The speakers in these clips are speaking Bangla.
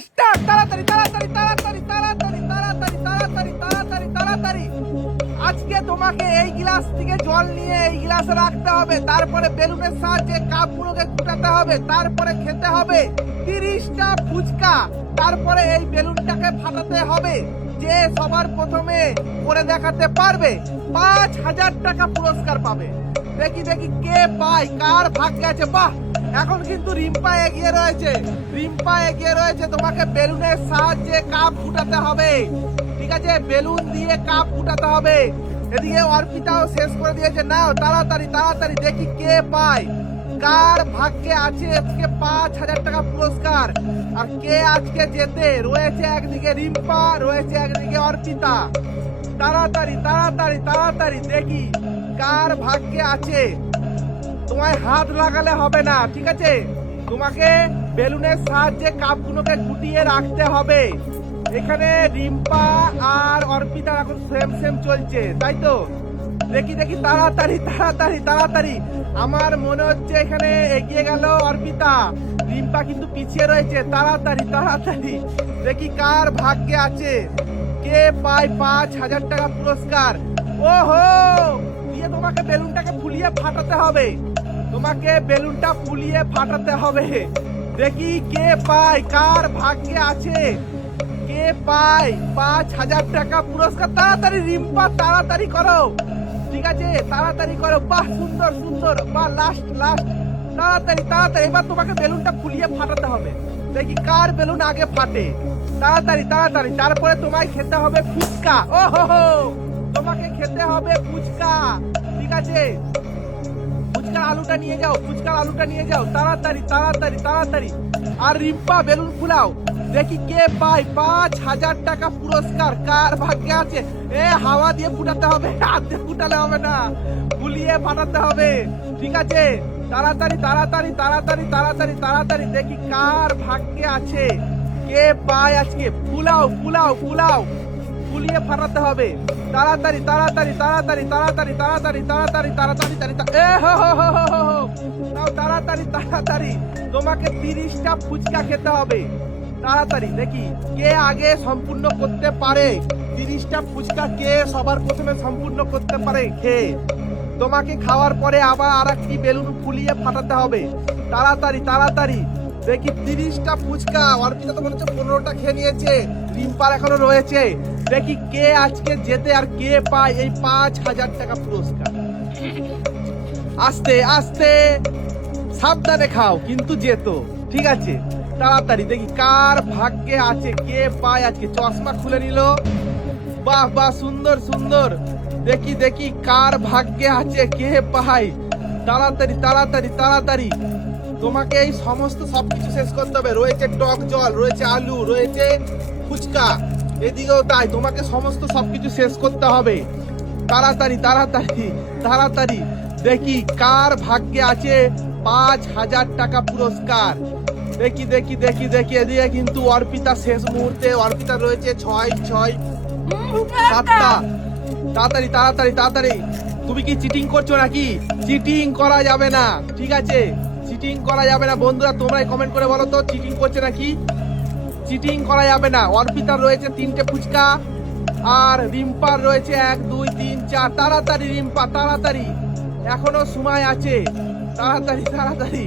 স্টার্ট। তাড়াতাড়ি তাড়াতাড়ি তাড়াতাড়ি তাড়াতাড়ি তাড়াতাড়ি তাড়াতাড়ি তাড়াতাড়ি তাড়াতাড়ি। আজকে তোমাকে এই গ্লাস থেকে জল নিয়ে এই গ্লাসে রাখতে হবে, তারপরে বেলুনের সাহায্যে কাপগুলোকে ফুটাতে হবে, তারপরে খেতে হবে 30টা ফুচকা, তারপরে এই বেলুনটাকে ফাটাতে হবে। যে সবার প্রথমে করে দেখাতে পারবে 5000 টাকা পুরস্কার পাবে। দেখি দেখি কে পায়, কার ভাগ্যে আছে। বাহ, এখন কিন্তু রিম্পা এগিয়ে রয়েছে, রিম্পা এগিয়ে রয়েছে। তোমাকে বেলুনের সাহায্যে কাপ ফুটাতে হবে, ঠিক আছে? বেলুন দিয়ে কাপ ফুটাতে হবে। এদিকে অর্পিতাও শেষ করে দিয়েছে। নাও তাড়াতাড়ি তাড়াতাড়ি দেখি কে পায়, কার ভাগ্যে আছে আজকে 5000 টাকা পুরস্কার। আর কে আজকে জেতে রয়েছে, একদিকে রিম্পা, রয়েছে একদিকে অর্পিতা। তাড়াতাড়ি তাড়াতাড়ি তাড়াতাড়ি দেখি কার ভাগ্যে আছে। তোমায় হাত লাগালে হবে না, ঠিক আছে? তোমাকে বেলুনের সাহায্যে কাপগুলোকে গুটিয়ে রাখতে হবে। এখানে রিম্পা আর অর্পিতা এখন সেম সেম চলছে, তাই তো? দেখি দেখি তাড়াতাড়ি তাড়াতাড়ি তাড়াতাড়ি। আমার মনে হচ্ছে এখানে এগিয়ে গেল অর্পিতা, রিম্পা কিন্তু পিছিয়ে রয়েছে। তাড়াতাড়ি তাড়াতাড়ি দেখি কার ভাগ্যে আছে, কে পায় 5000 টাকা পুরস্কার। ওহো, দিয়ে তোমাকে বেলুনটাকে ফুলিয়ে ফাটাতে হবে, তোমাকে বেলুনটা ফুলিয়ে ফাটাতে হবে। দেখি কে পায়, কার ভাগ্যে আছে, কে পায় 5000 টাকা পুরস্কার। তাড়াতাড়ি রিম্পা, তাড়াতাড়ি করো, ঠিক আছে? তাড়াতাড়ি করো। বাহ, সুন্দর সুন্দর। বাহ, লাস্ট লাস্ট। তাড়াতাড়ি তাড়াতাড়ি এবার তোমাকে বেলুনটা ফুলিয়ে ফাটাতে হবে। দেখি কার বেলুন আগে ফাটে। তাড়াতাড়ি তাড়াতাড়ি। তারপরে তোমায় খেতে হবে ফুচকা। ও হো হো, তোমাকে খেতে হবে ফুচকা, ঠিক আছে? ফুচকার আলুটা নিয়ে যাও, ফুচকার আলুটা নিয়ে যাও। তাড়াতাড়ি তাড়াতাড়ি তাড়াতাড়ি। আর রিম্পা বেলুন ফুলাও, দেখি কে পায় 5000 টাকা পুরস্কার, কার ভাগ্যে আছে। এ হাওয়া দিয়ে ফুটাতে হবে, হাত দিয়ে ফুটালে হবে না, ফুলিয়ে ফাটাতে হবে, ঠিক আছে? তাড়াতাড়ি তাড়াতাড়ি তাড়াতাড়ি তাড়াতাড়ি তাড়াতাড়ি দেখি কার ভাগ্যে আছে, কে পায় আজকে। ফুলাও ফুলাও ফুলাও, ফুলিয়ে ফাটাতে হবে। তাড়াতাড়ি তাড়াতাড়ি তাড়াতাড়ি তাড়াতাড়ি তাড়াতাড়ি তাড়াতাড়ি তাড়াতাড়ি তাড়াতাড়ি। এ হো হো হো হো হো, নাও তাড়াতাড়ি তাড়াতাড়ি। তোমাকে 30টা ফুচকা খেতে হবে। তাড়াতাড়ি দেখি কে আগে সম্পূর্ণ করতে পারে, 30টা ফুচকা কে সবার প্রথমে সম্পূর্ণ করতে পারে খেয়ে। তোমাকে খাওয়ার পরে আবার আরেকটি বেলুন ফুলিয়ে ফাটাতে হবে। তাড়াতাড়ি তাড়াতাড়ি দেখি 30টা ফুচকা। অর্পিতা তো মনে হচ্ছে 15টা খেয়ে নিয়েছে, রিম্পার এখনো রয়েছে। দেখি কে আজকে জেতে আর কে পায় এই 5000 টাকা পুরস্কার। আস্তে আস্তে, সাবধানে খাও কিন্তু যেতো, ঠিক আছে? তাড়াতাড়ি দেখি কার ভাগ্যে আছে, কে পায় আজকে। চশমা খুলে নিল। বাহ বাহ, সুন্দর সুন্দর। দেখি দেখি কার ভাগ্যে আছে, কে পায়। তাড়াতাড়ি তাড়াতাড়ি তাড়াতাড়ি তোমাকে এই সমস্ত সবকিছু শেষ করতে হবে। রয়েছে টক জল, রয়েছে আলু, রয়েছে ফুচকা, এদিকেও তাই। তোমাকে সমস্ত সবকিছু শেষ করতে হবে। তাড়াতাড়ি তাড়াতাড়ি তাড়াতাড়ি দেখি কার ভাগ্যে আছে 5000 টাকা পুরস্কার। দেখি দেখি দেখি দেখি এদিকে কিন্তু অর্পিতা শেষ মুহূর্তে। অর্পিতা রয়েছে 6 7টা। তাড়াতাড়ি তাড়াতাড়ি তাড়াতাড়ি। তুমি কি চিটিং করছো নাকি? চিটিং করা যাবে না, ঠিক আছে? চিটিং করা যাবে না। বন্ধুরা তোমরাই কমেন্ট করে বলো তো চিটিং করছে নাকি? চিটিং করা যাবে না। অর্পিতার রয়েছে 3টে ফুচকা আর রিম্পার রয়েছে 1 2 3 4। তাড়াতাড়ি রিম্পা, তাড়াতাড়ি, এখনো সময় আছে। তাড়াতাড়ি তাড়াতাড়ি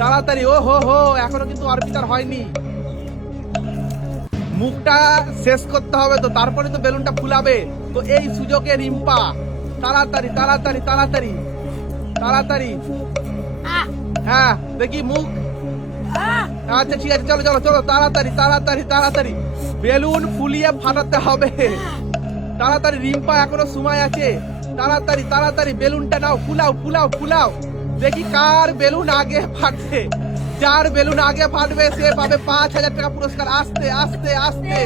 তাড়াতাড়ি। ও হো হো, এখনো কিন্তু অর্পিতার হয়নি। মুখটা শেষ করতে হবে তো, তারপরে তো বেলুনটা ফুলাবে। তো এই সুযোগে রিম্পা, তাড়াতাড়ি তাড়াতাড়ি তাড়াতাড়ি তাড়াতাড়ি। হ্যাঁ দেখি মুখ। আচ্ছা ঠিক আছে, চলো চলো চলো। তাড়াতাড়ি তাড়াতাড়ি তাড়াতাড়ি বেলুন ফুলিয়ে ফাটাতে হবে। তাড়াতাড়ি রিম্পা, এখনো সময় আছে। তাড়াতাড়ি তাড়াতাড়ি বেলুনটা নাও, ফুলাও ফুলাও ফুলাও। দেখি কার বেলুন আগে ফাটবে। যার বেলুন আগে ফাটবে সে পাবে 5000 টাকা পুরস্কার। আস্তে আস্তে আস্তে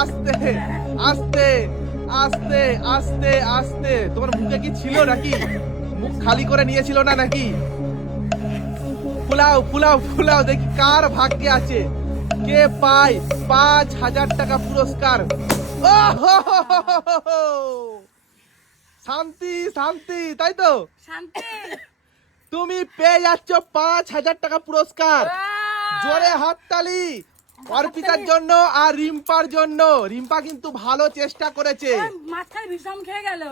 আস্তে আস্তে আস্তে আস্তে আস্তে। তোমার মুখে কি ছিল নাকি? মুখ খালি করে নিয়েছিল না নাকি? ফুলাও ফুলাও ফুলাও। দেখি কার ভাগ্যে আছে, কে পায় 5000 টাকা পুরস্কার। শান্তি শান্তি, তাই তো? শান্তি, তুমি পেয়ে যাচ্ছ 5000 টাকা পুরস্কার। জোরে হাততালি। অর্পিতার জন্য আর রিম্পার জন্য। রিম্পা কিন্তু ভালো চেষ্টা করেছে। মাঝখানে ভীষণ খেয়ে গেল।